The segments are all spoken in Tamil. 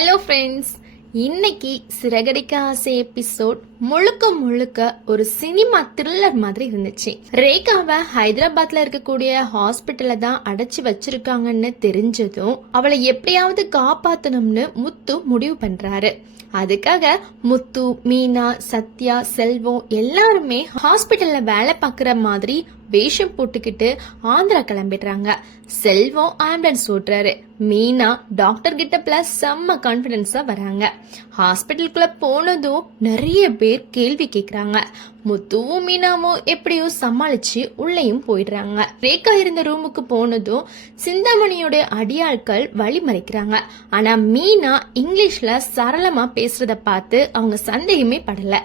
ஹலோ ஃப்ரெண்ட்ஸ், இன்னைக்கு சிறகடிக்க ஆசை எபிசோட் முழுக்க ஒரு சினிமா த்ரில்லர் மாதிரி இருந்துச்சு. ரேகாவை ஹைதராபாத்ல இருக்கக்கூடிய ஹாஸ்பிட்டல்ல தான் அடைச்சு வச்சிருக்காங்கன்னு தெரிஞ்சதும் அவளை எப்படியாவது காப்பாத்தணும்னு முத்து முடிவு பண்றாரு. அதுக்காக முத்து, மீனா, சத்யா, செல்வம் எல்லாருமே ஹாஸ்பிட்டல்ல வேலை பார்க்குற மாதிரி வேஷம் போட்டுக்கிட்டு ஆந்திரா கிளம்பிடுறாங்க. செல்வம் ஆம்புலன்ஸ் ஓட்டுறாரு. மீனா டாக்டர் கிட்ட பிளஸ் செம்ம கான்பிடன்ஸா வராங்க. ஹாஸ்பிட்டலுக்குள்ள போனதும் நிறைய பேர் கேள்வி கேக்குறாங்க. முத்துவும் மீனாவும் எப்படியோ சமாளிச்சு உள்ளேயும் போயிடுறாங்க. ரேகா இருந்த ரூமுக்கு போனதும் சிந்தாமணியோட அடியாட்கள் வழி மறைக்கிறாங்க. ஆனா மீனா இங்கிலீஷ்ல சரளமா பேசுறத பார்த்து அவங்க சந்தேகமே படல.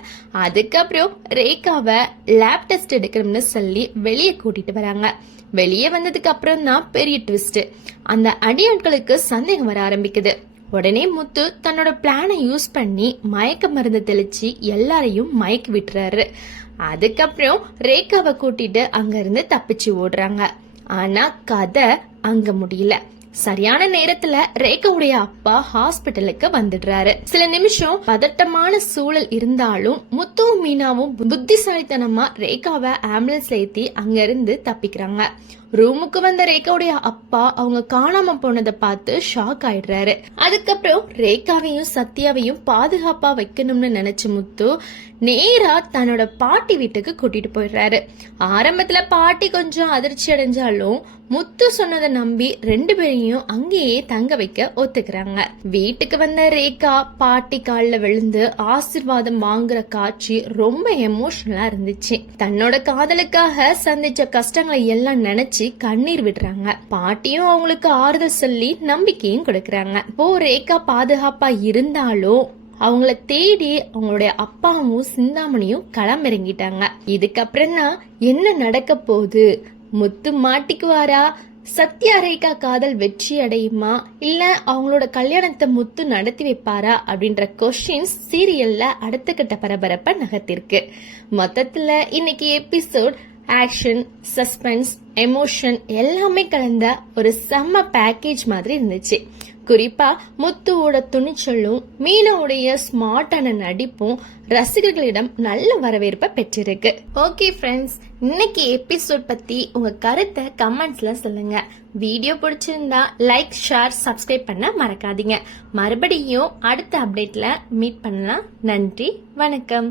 அதுக்கப்புறம் ரேகாவை லேப் டெஸ்ட் எடுக்கணும்னு சொல்லி வெளியே கூட்டிட்டு வராங்க. வெளியே வந்ததுக்கு அப்புறம் தான் பெரிய ட்விஸ்ட். அந்த அடியாட்களுக்கு சந்தேகம் வர ஆரம்பிக்குது. உடனே முத்து தன்னோட பிளானை யூஸ் பண்ணி மயக்க மருந்து தெளிச்சு எல்லாரையும் மயக்கி விட்டுறாரு. அதுக்கப்புறம் ரேகாவை கூட்டிட்டு அங்க இருந்து தப்பிச்சு ஓடுறாங்க. ஆனா கதை அங்க முடியல. சரியான நேரத்துல ரேகாவுடைய அப்பா ஹாஸ்பிட்டலுக்கு வந்துடுறாரு. சில நிமிஷம் பதட்டமான சூழல் இருந்தாலும் முத்துவும் மீனாவும் புத்திசாலித்தனமா ரேகாவை ஆம்புலன்ஸ் ஏத்தி அங்க இருந்து தப்பிக்கிறாங்க. ரூமுக்கு வந்த ரேகாவுடைய அப்பா அவங்க காணாம போனதை பார்த்து ஷாக் ஆயிடுறாரு. அதுக்கப்புறம் ரேகாவையும் சத்யாவையும் பாதுகாப்பா வைக்கணும்னு நினைச்ச முத்து நேரா தன்னோட பாட்டி வீட்டுக்கு கூட்டிட்டு போயிடுறாரு. ஆரம்பத்துல பாட்டி கொஞ்சம் அதிர்ச்சி அடைஞ்சாலும் முத்து சொன்னதை நம்பி 2 பேரையும் அங்கேயே தங்க வைக்க ஒத்துக்கிறாங்க. வீட்டுக்கு வந்த ரேகா பாட்டி கால்ல விழுந்து ஆசீர்வாதம் வாங்குற காட்சி ரொம்ப எமோஷனலா இருந்துச்சு. தன்னோட காதலுக்காக சந்திச்ச கஷ்டங்களை எல்லாம் நினைச்சு கண்ணீர் விடுறாங்க. பாட்டியும் அவங்களுக்கு ஆறுதல் சொல்லி நம்பிக்கையும் கொடுக்கறாங்க. இப்போ ரேகா பாதுகாப்பா இருந்தாலும் அவங்கள தேடி அவங்களுடைய அப்பாவும் சிந்தாமணியும் களமிறங்கிட்டாங்க. இதுக்கப்புறம் தான் என்ன நடக்க போகுது? முத்து மாட்டிக்குவாரா? சத்யா ரேகா காதல் வெற்றி அடையுமா? இல்ல அவங்களோட கல்யாணத்தை முத்து நடத்தி வைப்பாரா? அப்படின்ற கொஸ்டின்ஸ் சீரியல்ல அடுத்த கட்ட பரபரப்ப நகர்த்திருக்கு. மொத்தத்துல இன்னைக்கு எபிசோட் ஆக்ஷன், சஸ்பென்ஸ், எமோஷன் எல்லாமே கலந்த ஒரு செம்ம பேக்கேஜ் மாதிரி இருந்துச்சு. குறிப்பா முத்துவோட துணிச்சலும் மீனாவுடைய ஸ்மார்ட்டான நடிப்பும் ரசிகர்களிடம் நல்ல வரவேற்பை பெற்றிருக்கு. ஓகே ஃப்ரெண்ட்ஸ், இன்னைக்கு எபிசோட் பத்தி உங்க கருத்தை கமெண்ட்ஸ்ல சொல்லுங்க. வீடியோ பிடிச்சிருந்தா லைக், ஷேர், சப்ஸ்கிரைப் பண்ண மறக்காதீங்க. மறுபடியும் அடுத்த அப்டேட்ல மீட் பண்ணலாம். நன்றி, வணக்கம்.